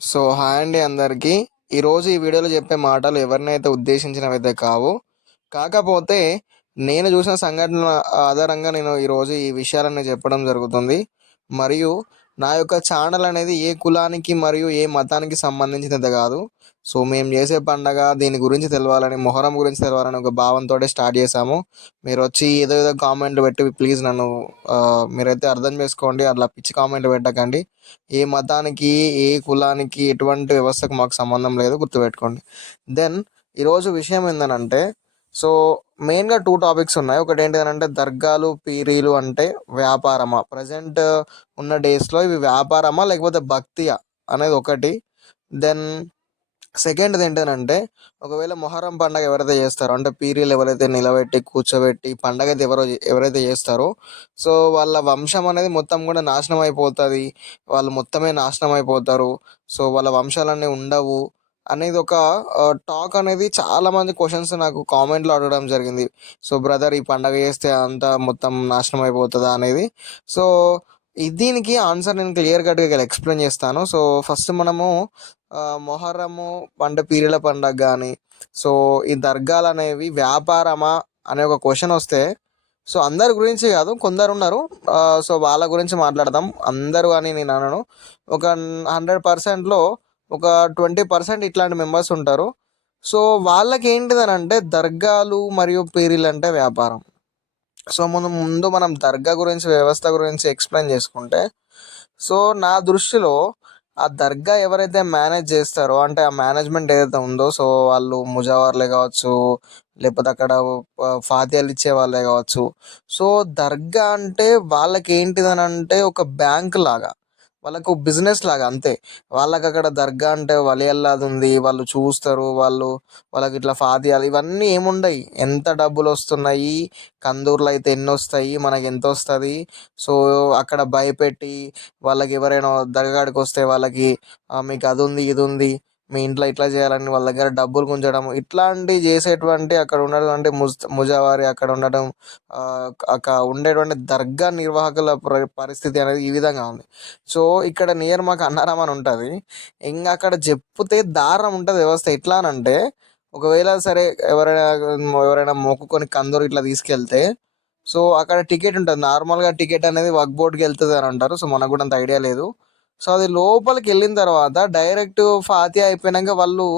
So hi అండి అందరికీ. ఈరోజు ఈ వీడియోలో చెప్పే మాటలు ఎవరినైతే ఉద్దేశించినవైతే కావు. కాకపోతే నేను చూసిన సంఘటనల ఆధారంగా నేను ఈరోజు ఈ విషయాలన్నీ చెప్పడం జరుగుతుంది. మరియు నా యొక్క ఛానల్ అనేది ఏ కులానికి మరియు ఏ మతానికి సంబంధించినది కాదు. సో మేము చేసే పండగ దీని గురించి తెలవాలని మొహరం గురించి తెలవాలని ఒక భావంతో స్టార్ట్ చేశాము మీరు వచ్చి ఏదో ఏదో కామెంట్లు పెట్టి ప్లీజ్ నన్ను మీరైతే అర్థం చేసుకోండి అట్లా పిచ్చి కామెంట్ పెట్టకండి. ఏ మతానికి ఏ కులానికి ఎటువంటి వ్యవస్థకు మాకు సంబంధం లేదు గుర్తుపెట్టుకోండి. దెన్ ఈరోజు విషయం ఏంటంటే సో మెయిన్గా టూ టాపిక్స్ ఉన్నాయి. ఒకటి ఏంటిదంటే దర్గాలు పీరీలు అంటే వ్యాపారమా? ప్రజెంట్ ఉన్న డేస్లో ఇవి వ్యాపారమా? లేకపోతే భక్తియా? అనేది ఒకటి. దెన్ సెకండ్ ఏంటంటే ఒకవేళ మొహరం పండగ ఎవరైతే చేస్తారో అంటే పీరీలు ఎవరైతే నిలబెట్టి కూర్చోబెట్టి పండగ అయితే ఎవరో ఎవరైతే చేస్తారో సో వాళ్ళ వంశం అనేది మొత్తం కూడా నాశనం అయిపోతుంది. వాళ్ళు మొత్తమే నాశనం అయిపోతారు. సో వాళ్ళ వంశాలన్నీ ఉండవు. అనేది ఒక టాక్ అనేది చాలా మంది క్వశ్చన్స్ నాకు కామెంట్లో అడగడం జరిగింది. సో బ్రదర్ ఈ పండగ చేస్తే అంతా మొత్తం నాశనం అయిపోతుందా అనేది. సో దీనికి ఆన్సర్ నేను క్లియర్ కట్గా ఎక్స్ప్లెయిన్ చేస్తాను. సో ఫస్ట్ మనము మొహరము పంట పీరియల పండగ కానీ సో ఈ దర్గాలు అనేవి వ్యాపారమా అనే ఒక క్వశ్చన్ వస్తే సో అందరి గురించి కాదు కొందరు ఉన్నారు. సో వాళ్ళ గురించి మాట్లాడదాం. అందరూ అని నేను అనను. ఒక హండ్రెడ్ పర్సెంట్లో ఒక ట్వంటీ పర్సెంట్ ఇట్లాంటి మెంబర్స్ ఉంటారు. సో వాళ్ళకి ఏంటిదని అంటే దర్గాలు మరియు పీరీలు అంటే వ్యాపారం. సో మనం ముందు మనం దర్గా గురించి వ్యవస్థ గురించి ఎక్స్ప్లెయిన్ చేసుకుంటే సో నా దృష్టిలో ఆ దర్గా ఎవరైతే మేనేజ్ చేస్తారో అంటే ఆ మేనేజ్మెంట్ ఏదైతే ఉందో సో వాళ్ళు ముజావర్లే కావచ్చు లేకపోతే అక్కడ ఆ, ఫాతియాలు ఇచ్చే వాళ్ళే కావచ్చు. సో దర్గా అంటే వాళ్ళకి ఏంటిదని అంటే ఒక బ్యాంక్ లాగా. వాళ్ళకు బిజినెస్ లాగా అంతే. వాళ్ళకి అక్కడ దర్గా అంటే వలియల్లాది ఉంది వాళ్ళు చూస్తారు వాళ్ళు వాళ్ళకి ఇట్లా ఫాతియాలు ఇవన్నీ ఏముండయి. ఎంత డబ్బులు వస్తున్నాయి కందూర్లో అయితే ఎన్ని వస్తాయి మనకి ఎంత వస్తుంది సో అక్కడ భయపెట్టి వాళ్ళకి ఎవరైనా దర్గాడికి వస్తే వాళ్ళకి మీకు అది ఉంది ఇది ఉంది మీ ఇంట్లో ఇట్లా చేయాలని వాళ్ళ దగ్గర డబ్బులు గుంజడం ఇట్లాంటివి చేసేటువంటి అక్కడ ఉన్నటువంటి ముజ్ ముజావారి అక్కడ ఉండడం అక్కడ ఉండేటువంటి దర్గా నిర్వాహకుల పరి- పరిస్థితి అనేది ఈ విధంగా ఉంది. సో ఇక్కడ నియర్ మాకు అన్నారం అని ఉంటుంది. ఇంకా అక్కడ చెప్తే దారుణం ఉంటుంది వ్యవస్థ. ఎట్లా అని అంటే ఒకవేళ సరే ఎవరైనా ఎవరైనా మొక్కుకొని కందూరు ఇట్లా తీసుకెళ్తే సో అక్కడ టికెట్ ఉంటుంది. నార్మల్గా టికెట్ అనేది వర్క్ బోర్డ్కి వెళ్తుంది అని అంటారు. సో మనకు కూడా అంత ఐడియా లేదు. సో అది లోపలికి వెళ్ళిన తర్వాత డైరెక్ట్ ఫాతి అయిపోయినాక వాళ్ళు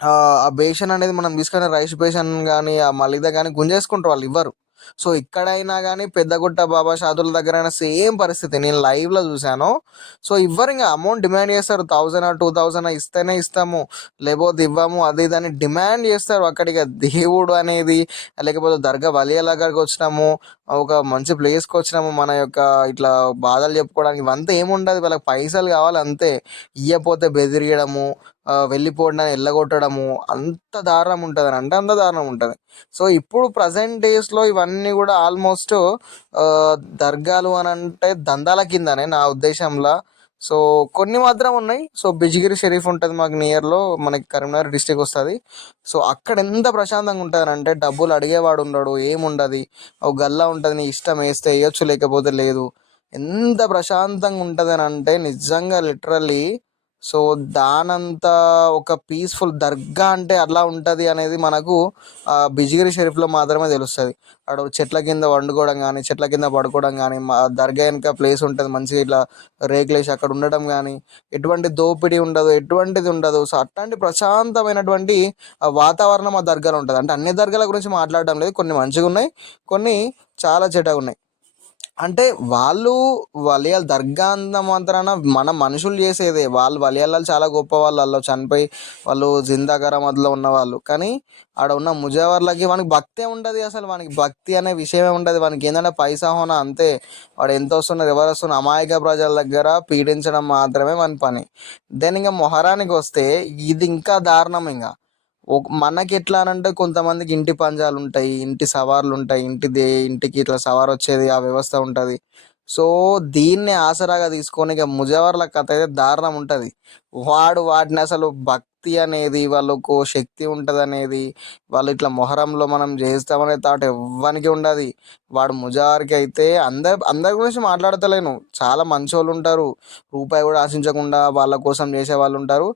ఆ ఆ బేషన్ అనేది మనం తీసుకునే రైస్ బేషన్ కానీ ఆ మలిద కానీ గుంజేసుకుంటారు వాళ్ళు ఇవ్వరు. సో ఇక్కడైనా కానీ పెద్దగుట్ట బాబా షాతుల దగ్గర అయినా సేమ్ పరిస్థితి. నేను లైవ్లో చూశాను. సో ఇవ్వరు ఇంకా అమౌంట్ డిమాండ్ చేస్తారు. థౌజండ్ టూ థౌజండ్ ఇస్తేనే ఇస్తాము. లేకపోతే ఇవ్వము. అది ఇది అని డిమాండ్ చేస్తారు. అక్కడికి దేవుడు అనేది లేకపోతే దర్గా వలియా దగ్గరకు వచ్చినాము? ఒక మంచి ప్లేస్కి వచ్చినాము. మన యొక్క ఇట్లా బాధలు చెప్పుకోవడానికి. ఇవంతా ఏముండదు. వాళ్ళకి పైసలు కావాలి అంతే. ఇయ్యపోతే బెదిరియడము. వెళ్ళిపోవడం ఎల్లగొట్టడము అంత దారుణం ఉంటుంది అని అంటే అంత దారుణం ఉంటుంది. సో ఇప్పుడు ప్రజెంట్ డేస్లో ఇవన్నీ కూడా ఆల్మోస్ట్ దర్గాలు అని అంటే దందాల కిందనే నా ఉద్దేశంలో. సో కొన్ని మాత్రం ఉన్నాయి. సో బిజిగిరి షరీఫ్ ఉంటుంది మాకు నియర్లో మనకి కరీంనగర్ డిస్టిక్ వస్తుంది. సో అక్కడ ఎంత ప్రశాంతంగా ఉంటుంది అంటే డబ్బులు అడిగేవాడు ఉండడు ఏముండదు. ఒక గల్లా ఉంటుంది నీ ఇష్టం వేస్తే వేయొచ్చు లేకపోతే లేదు. ఎంత ప్రశాంతంగా ఉంటుంది అని అంటే నిజంగా లిటరల్లీ సో దానంత ఒక పీస్ఫుల్ దర్గా అంటే అట్లా ఉంటుంది అనేది మనకు ఆ బిజిగిరి షరీఫ్లో మాత్రమే తెలుస్తుంది. అక్కడ చెట్ల కింద వండుకోవడం కానీ చెట్ల కింద పడుకోవడం కానీ మా దర్గా వెనక ప్లేస్ ఉంటుంది మంచిగా ఇట్లా రేకులేసి అక్కడ ఉండడం కానీ ఎటువంటి దోపిడీ ఉండదు ఎటువంటిది ఉండదు. సో అట్లాంటి ప్రశాంతమైనటువంటి వాతావరణం ఆ దర్గాలో ఉంటుంది. అంటే అన్ని దర్గాల గురించి మాట్లాడడం లేదు. కొన్ని మంచిగా ఉన్నాయి కొన్ని చాలా చెడ్డగా ఉన్నాయి అంటే వాళ్ళు వలయాలు దర్గా అంత మాత్రాన మన మనుషులు చేసేదే. వాళ్ళు వలయాలలో చాలా గొప్ప వాళ్ళు. వాళ్ళు చనిపోయి వాళ్ళు జిందాగర మధ్యలో ఉన్న వాళ్ళు కానీ ఆడ ఉన్న ముజావర్లకి వానికి భక్తే ఉండదు అసలు. వానికి భక్తి అనే విషయమే ఉండదు. వానికి ఏంటంటే పైసా హోనా అంతే. వాడు ఎంత వస్తున్నారు ఎవరు వస్తున్న అమాయక ప్రజల దగ్గర పీడించడం మాత్రమే వాని పని. దెన్ ఇంకా మొహరానికి వస్తే ఇది ఇంకా దారుణం ఇంకా. మనకి ఎట్లా అని అంటే కొంతమందికి ఇంటి పంజాలు ఉంటాయి ఇంటి సవార్లు ఉంటాయి ఇంటి దే ఇంటికి ఇట్లా సవార్ వచ్చేది ఆ వ్యవస్థ ఉంటుంది. సో దీన్ని ఆసరాగా తీసుకొని ఇక ముజవర్ల కథ అయితే దారుణం ఉంటుంది. వాడు వాటిని అసలు భక్తి అనేది వాళ్ళకు శక్తి ఉంటుంది అనేది వాళ్ళు ఇట్లా మొహరంలో మనం చేస్తామనే థాట్ ఎవ్వనికి ఉండదు. వాడు ముజారికి అయితే అందరు అందరి గురించి మాట్లాడతలేను. చాలా మంచి వాళ్ళు ఉంటారు. రూపాయి కూడా ఆశించకుండా వాళ్ళ కోసం చేసే వాళ్ళు ఉంటారు.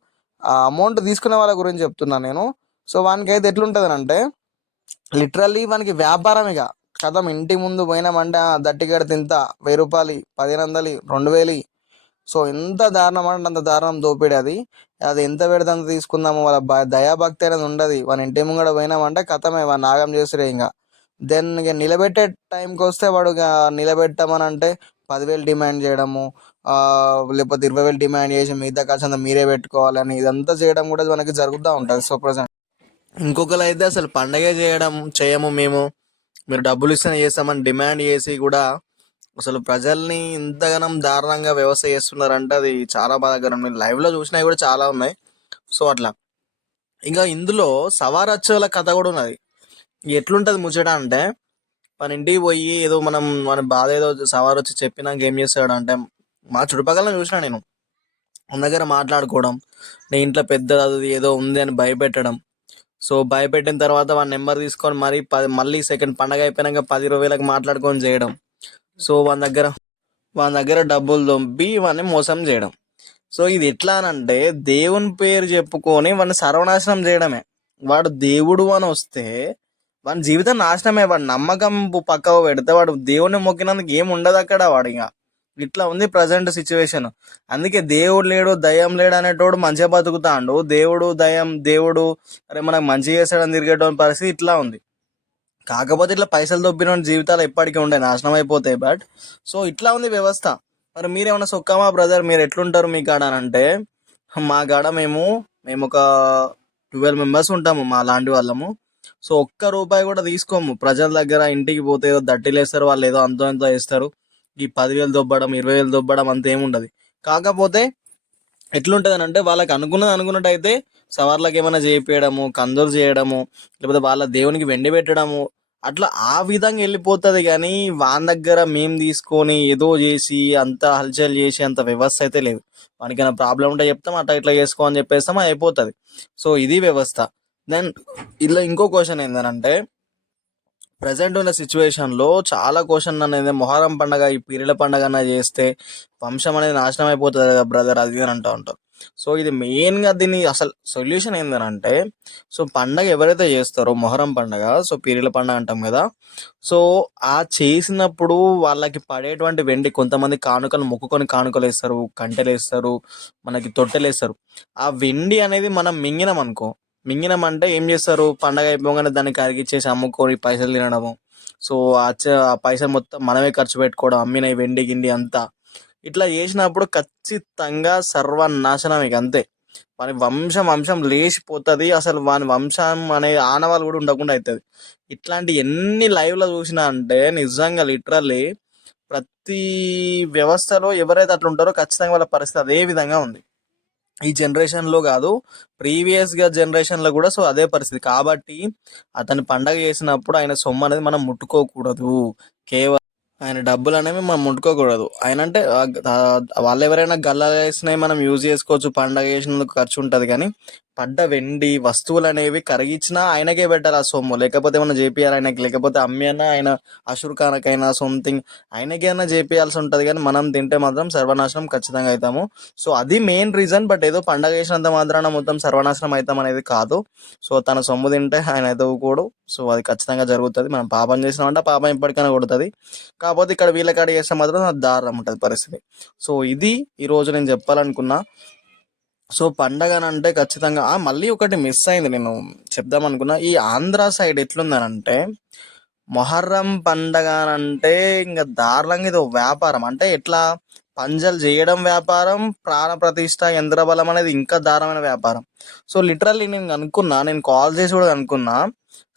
ఆ అమౌంట్ తీసుకునే వాళ్ళ గురించి చెప్తున్నాను నేను. సో వానికి అయితే ఎట్లుంటుంది అంటే లిటరల్లీ వానికి వ్యాపారం ఇక కథం ఇంటి ముందు పోయినామంటే దట్టిగడ తింత వెయ్యి రూపాయలు పదిహేను వందలు రెండు వేలు. సో ఎంత దారుణం అంటే అంత దారుణం దోపిడి అది. అది ఎంత పెడితే అంత తీసుకుందాము వాళ్ళ దయాభక్తి అనేది ఉండదు. వాళ్ళ ఇంటి ముంగడ పోయినామంటే కథమే వాడు నాగం చేసిరే ఇంకా దెన్ ఇక నిలబెట్టే టైంకి వస్తే వాడు నిలబెట్టమని అంటే పదివేలు డిమాండ్ చేయడము లేకపోతే ఇరవై వేలు డిమాండ్ చేసి మిగతా ఖర్చు అంతా మీరే పెట్టుకోవాలని ఇదంతా చేయడం కూడా మనకి జరుగుతూ ఉంటుంది. సో ప్రజెంట్ ఇంకొకరు అయితే అసలు పండగే చేయడం చేయము మేము. మీరు డబ్బులు ఇస్తేనే చేస్తామని డిమాండ్ చేసి కూడా అసలు ప్రజల్ని ఇంతగానం దారుణంగా వ్యవస్థ చేస్తున్నారంటే అది చాలా బాధాకరం. నేను లైవ్లో చూసినవి కూడా చాలా ఉన్నాయి. సో అట్లా. ఇంకా ఇందులో సవారచ్చల కథ కూడా ఉన్నది. ఎట్లుంటుంది ముచ్చట అంటే మన ఇంటికి పోయి ఏదో మనం మన బాధ ఏదో సవారు వచ్చి చెప్పినాక ఏం చేస్తాడు అంటే మా చుట్టుపక్కల చూసిన నేను. మన దగ్గర మాట్లాడుకోవడం నీ ఇంట్లో పెద్ద అది ఏదో ఉంది అని భయపెట్టడం సో భయపెట్టిన తర్వాత వాళ్ళ నెంబర్ తీసుకొని మరి పది మళ్ళీ సెకండ్ పండగ అయిపోయినాక పది ఇరవై వేలకు మాట్లాడుకొని చేయడం. సో వాళ్ళ దగ్గర వాళ్ళ దగ్గర డబ్బులు దొంపి వాడిని మోసం చేయడం. సో ఇది ఎట్లా అనంటే దేవుని పేరు చెప్పుకొని వాడిని సర్వనాశనం చేయడమే. వాడు దేవుడు అని వస్తే వాడి జీవితం నాశనమే. వాడి నమ్మకం పక్కకు పెడితే వాడు దేవుని మొక్కినందుకు ఏం ఉండదు అక్కడ వాడు ఇంకా ఇట్లా ఉంది ప్రజెంట్ సిచ్యువేషన్. అందుకే దేవుడు లేడు దయ్యం లేడు అనేటోడు మంచిగా బతుకుతాండు. దేవుడు దయ్యం దేవుడు అరే మనకు మంచి చేస్తాడని తిరిగేటోని పరిస్థితి ఇట్లా ఉంది. కాకపోతే ఇట్లా పైసలు దొబ్బిన జీవితాలు ఎప్పటికీ ఉండే నాశనం అయిపోతాయి. బట్ సో ఇట్లా ఉంది వ్యవస్థ. మరి మీరేమన్నా సొక్కామా బ్రదర్? మీరు ఎట్లుంటారు మీ కాడ అని అంటే మా కాడ మేము మేము ఒక ట్వెల్వ్ మెంబర్స్ ఉంటాము మా లాంటి వాళ్ళము. సో ఒక్క రూపాయి కూడా తీసుకోము. ప్రజల దగ్గర ఇంటికి పోతే ఏదో దట్టిలు వేస్తారు వాళ్ళు ఏదో అంతో ఎంతో వేస్తారు ఈ పదివేలు దొబ్బడం ఇరవై వేలు దొబ్బడం అంత ఏముండదు. కాకపోతే ఎట్లుంటుంది అంటే వాళ్ళకి అనుకున్నది అనుకున్నట్టయితే సవార్లకు ఏమైనా చేయించడము కందూరు చేయడము లేకపోతే వాళ్ళ దేవునికి వెండి పెట్టడము అట్లా ఆ విధంగా వెళ్ళిపోతుంది కానీ వాని దగ్గర మేము తీసుకొని ఏదో చేసి అంత హల్చల్ చేసి అంత వ్యవస్థ అయితే లేదు. వానికైనా ప్రాబ్లం ఉంటే చెప్తాం అట్లా ఇట్లా చేసుకో అని చెప్పేస్తాం అయిపోతుంది. సో ఇది వ్యవస్థ. దెన్ ఇలా ఇంకో క్వశ్చన్ ఏంటంటే ప్రజెంట్ ఉన్న సిచ్యువేషన్లో చాలా క్వశ్చన్ అనేది మొహరం పండగ ఈ పీరియల పండగ అన్న చేస్తే వంశం అనేది నాశనం అయిపోతుంది కదా బ్రదర్ అది అని అంటూ ఉంటారు. సో ఇది మెయిన్గా దీని అసలు సొల్యూషన్ ఏంటంటే సో పండగ ఎవరైతే చేస్తారో మొహరం పండగ సో పీరియల పండగ అంటాం కదా సో ఆ చేసినప్పుడు వాళ్ళకి పడేటువంటి వెండి కొంతమంది కానుకలు మొక్కుకొని కానుకలు వేస్తారు కంటెలు వేస్తారు మనకి తొట్టెలు వేస్తారు. ఆ వెండి అనేది మనం మింగినాం అనుకో మింగినం అంటే ఏం చేస్తారు? పండగ అయిపోగానే దాన్ని కరిగిచ్చేసి అమ్ముకొని పైసలు తినడము. సో ఆ పైసలు మొత్తం మనమే ఖర్చు పెట్టుకోవడం అమ్మిన వెండి గిండి అంతా. ఇట్లా చేసినప్పుడు ఖచ్చితంగా సర్వనాశనం ఇక అంతే. వాని వంశం వంశం లేచిపోతుంది. అసలు వాని వంశం అనే ఆనవాళ్ళు కూడా ఉండకుండా అవుతుంది ఇట్లాంటి ఎన్ని లైవ్లో చూసినా అంటే నిజంగా లిటరల్లీ ప్రతి వ్యవస్థలో ఎవరైతే అట్లా ఉంటారో ఖచ్చితంగా వాళ్ళ పరిస్థితి అదే విధంగా ఉంది. ఈ జనరేషన్లో కాదు ప్రీవియస్గా జనరేషన్లో కూడా సో అదే పరిస్థితి. కాబట్టి అతని పండగ చేసినప్పుడు ఆయన సొమ్ము అనేది మనం ముట్టుకోకూడదు. కేవలం ఆయన డబ్బులు అనేవి మనం ముట్టుకోకూడదు. ఆయన అంటే వాళ్ళు ఎవరైనా గల్లా వేసినవి మనం యూజ్ చేసుకోవచ్చు పండగ చేసినందుకు ఖర్చు ఉంటుంది కానీ పడ్డ వెండి వస్తువులు అనేవి కరిగించినా ఆయనకే పెట్టారు ఆ సొమ్ము. లేకపోతే ఏమైనా చేపియాలి ఆయనకి? లేకపోతే అమ్మి అయినా ఆయన అషుర్ ఖానకైనా సంథింగ్ ఆయనకైనా చేపియాల్సి ఉంటుంది కానీ మనం తింటే మాత్రం సర్వనాశనం ఖచ్చితంగా అవుతాము సో అది మెయిన్ రీజన్ బట్ ఏదో పండగ చేసినంత మాత్రాన మొత్తం సర్వనాశనం అవుతాం అనేది కాదు. సో తన సొమ్ము తింటే ఆయన అయితే ఊకోడు. సో అది ఖచ్చితంగా జరుగుతుంది. మనం పాపం చేసినామంటే పాపం ఎప్పటికైనా కొడుతుంది. కాకపోతే ఇక్కడ వీళ్ళ కాడ చేస్తే మాత్రం అది దారుణం ఉంటుంది పరిస్థితి. సో ఇది ఈరోజు నేను చెప్పాలనుకున్నా. సో పండగనంటే ఖచ్చితంగా మళ్ళీ ఒకటి మిస్ అయింది నేను చెప్దాం అనుకున్నా ఈ ఆంధ్ర సైడ్ ఎట్లుందనంటే మొహర్రం పండగ అని అంటే ఇంకా దారుణంగా ఇది ఒక వ్యాపారం. అంటే ఎట్లా? పంజలు చేయడం వ్యాపారం ప్రాణ ప్రతిష్ట యంత్రబలం అనేది ఇంకా దారుణమైన వ్యాపారం. సో లిటరల్లీ నేను అనుకున్నా నేను కాల్ చేసి కూడా అనుకున్నా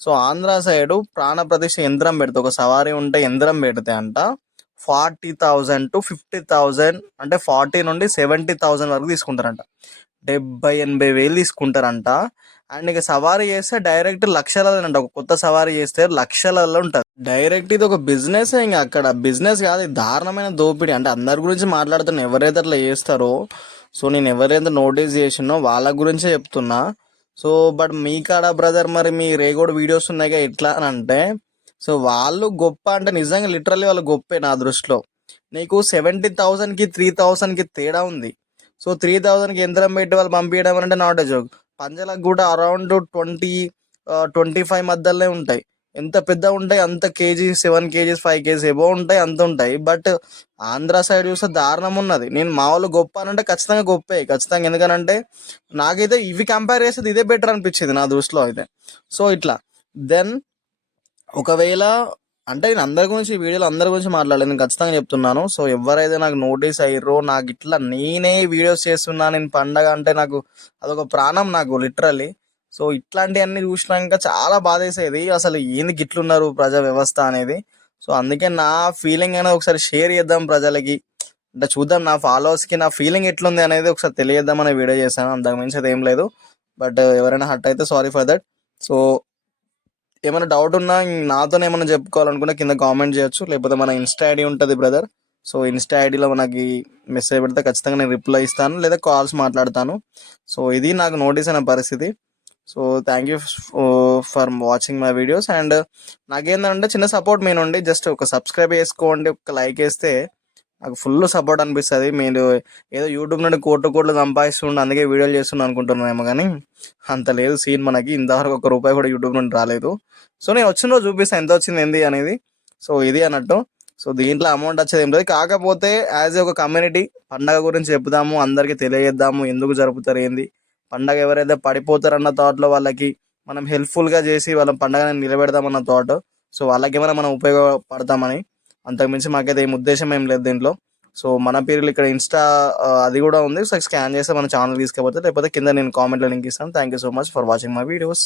సో ఆంధ్ర సైడ్ ప్రాణ ప్రతిష్ట యంత్రం పెడితే. ఒక సవారీ ఉంటే యంత్రం పెడితే అంట. Forty thousand to fifty thousand అంటే ఫార్టీ నుండి సెవెంటీ థౌజండ్ వరకు తీసుకుంటారంట. డెబ్బై ఎనభై వేలు తీసుకుంటారంట. అండ్ ఇక సవారీ చేస్తే డైరెక్ట్ లక్షలలో అంట ఒక కొత్త సవారీ చేస్తే లక్షలలో ఉంటుంది డైరెక్ట్ ఇది ఒక బిజినెస్ ఇంకా అక్కడ. బిజినెస్ కాదు ఇది దారుణమైన దోపిడీ. అంటే అందరి గురించి మాట్లాడుతున్న ఎవరైతే అట్లా చేస్తారో సో నేను ఎవరైతే నోటీస్ చేసినో వాళ్ళ గురించే చెప్తున్నా. సో బట్ మీ కాడ బ్రదర్ మరి మీ రేగోడ్ వీడియోస్ ఉన్నాయి ఎట్లా అని అంటే సో వాళ్ళు గొప్ప అంటే నిజంగా లిటరల్లీ వాళ్ళు గొప్పే నా దృష్టిలో. నీకు సెవెంటీ థౌసండ్కి త్రీ థౌసండ్కి తేడా ఉంది. సో త్రీ థౌజండ్కి యంత్రం పెట్టి వాళ్ళు పంపించడం అంటే నాట్ ఎ జోక్ పంజలకు కూడా అరౌండ్ ట్వంటీ ట్వంటీ ఫైవ్ మధ్యలోనే ఉంటాయి. ఎంత పెద్ద ఉంటాయి అంత kg seven kgs five kgs above ఉంటాయి అంత ఉంటాయి. బట్ ఆంధ్ర సైడ్ చూస్తే దారుణం ఉన్నది. నేను మా వాళ్ళు గొప్ప అని అంటే ఖచ్చితంగా గొప్పే. ఖచ్చితంగా ఎందుకనంటే నాకైతే ఇవి కంపేర్ చేస్తే ఇదే బెటర్ అనిపించింది నా దృష్టిలో అయితే. సో ఇట్లా. దెన్ ఒకవేళ అంటే నేను అందరి గురించి వీడియోలో అందరి గురించి మాట్లాడలేదు. నేను ఖచ్చితంగా చెప్తున్నాను. సో ఎవరైతే నాకు నోటీస్ అయ్యారో నాకు ఇట్లా నేనే వీడియోస్ చేస్తున్నా నేను పండగ అంటే నాకు అదొక ప్రాణం నాకు లిటరల్లీ. సో ఇట్లాంటివన్నీ చూసినాక చాలా బాధేసేది. అసలు ఏంది గిట్లున్నారు ప్రజా వ్యవస్థ అనేది. సో అందుకే నా ఫీలింగ్ అనేది ఒకసారి షేర్ చేద్దాం ప్రజలకి. అంటే చూద్దాం నా ఫాలోవర్స్కి నా ఫీలింగ్ ఎట్లుంది అనేది ఒకసారి తెలియద్దాం వీడియో చేశాను. అంతకు మించి అది ఏం లేదు. బట్ ఎవరైనా హట్ అయితే సారీ ఫర్ దట్. సో ఏమైనా డౌట్ ఉన్నా నాతో ఏమైనా చెప్పుకోవాలనుకున్నా కింద కామెంట్ చేయొచ్చు. లేకపోతే మన ఇన్స్టా ఐడి ఉంటుంది బ్రదర్ సో ఇన్స్టా ఐడిలో మనకి మెసేజ్ పెడితే ఖచ్చితంగా నేను రిప్లై ఇస్తాను లేదా కాల్స్ మాట్లాడతాను. సో ఇది నాకు నోటీస్ అయిన పరిస్థితి. So thank you for watching my videos and నాకేంటంటే చిన్న సపోర్ట్ మీ నుండి జస్ట్ ఒక సబ్స్క్రైబ్ చేసుకోండి ఒక లైక్ వేస్తే నాకు ఫుల్ సపోర్ట్ అనిపిస్తుంది. మీరు ఏదో యూట్యూబ్ నుండి కోట్లు కోట్లు సంపాదిస్తుండే అందుకే వీడియోలు చేస్తున్నాను అనుకుంటున్నానేమో కానీ అంత లేదు సీన్ మనకి. ఇంతవరకు ఒక రూపాయి కూడా యూట్యూబ్ నుండి రాలేదు. సో నేను వచ్చిన రోజు చూపిస్తాను ఎంత వచ్చింది ఏంది అనేది. సో ఇది అన్నట్టు. సో దీంట్లో అమౌంట్ వచ్చేది ఏం లేదు. కాకపోతే యాజ్ ఒక కమ్యూనిటీ పండగ గురించి చెప్దాము అందరికీ తెలియజేద్దాము ఎందుకు జరుపుతారు ఏంది. పండగ ఎవరైతే పడిపోతారన్న థాట్లో వాళ్ళకి మనం హెల్ప్ఫుల్గా చేసి వాళ్ళ పండగని నిలబెడదామన్న థాట్ సో వాళ్ళకి ఏమైనా మనం ఉపయోగపడతామని. అంతకుమించి మాకైతే ఏం ఉద్దేశం ఏం లేదు దీంట్లో. సో మన పేర్లు ఇక్కడ ఇన్స్టా అది కూడా ఉంది. సో స్కాన్ చేస్తే మన ఛానల్ తీసుకపోతే లేకపోతే కింద నేను కామెంట్లో లింక్ ఇస్తాను. Thank you so much for watching my videos.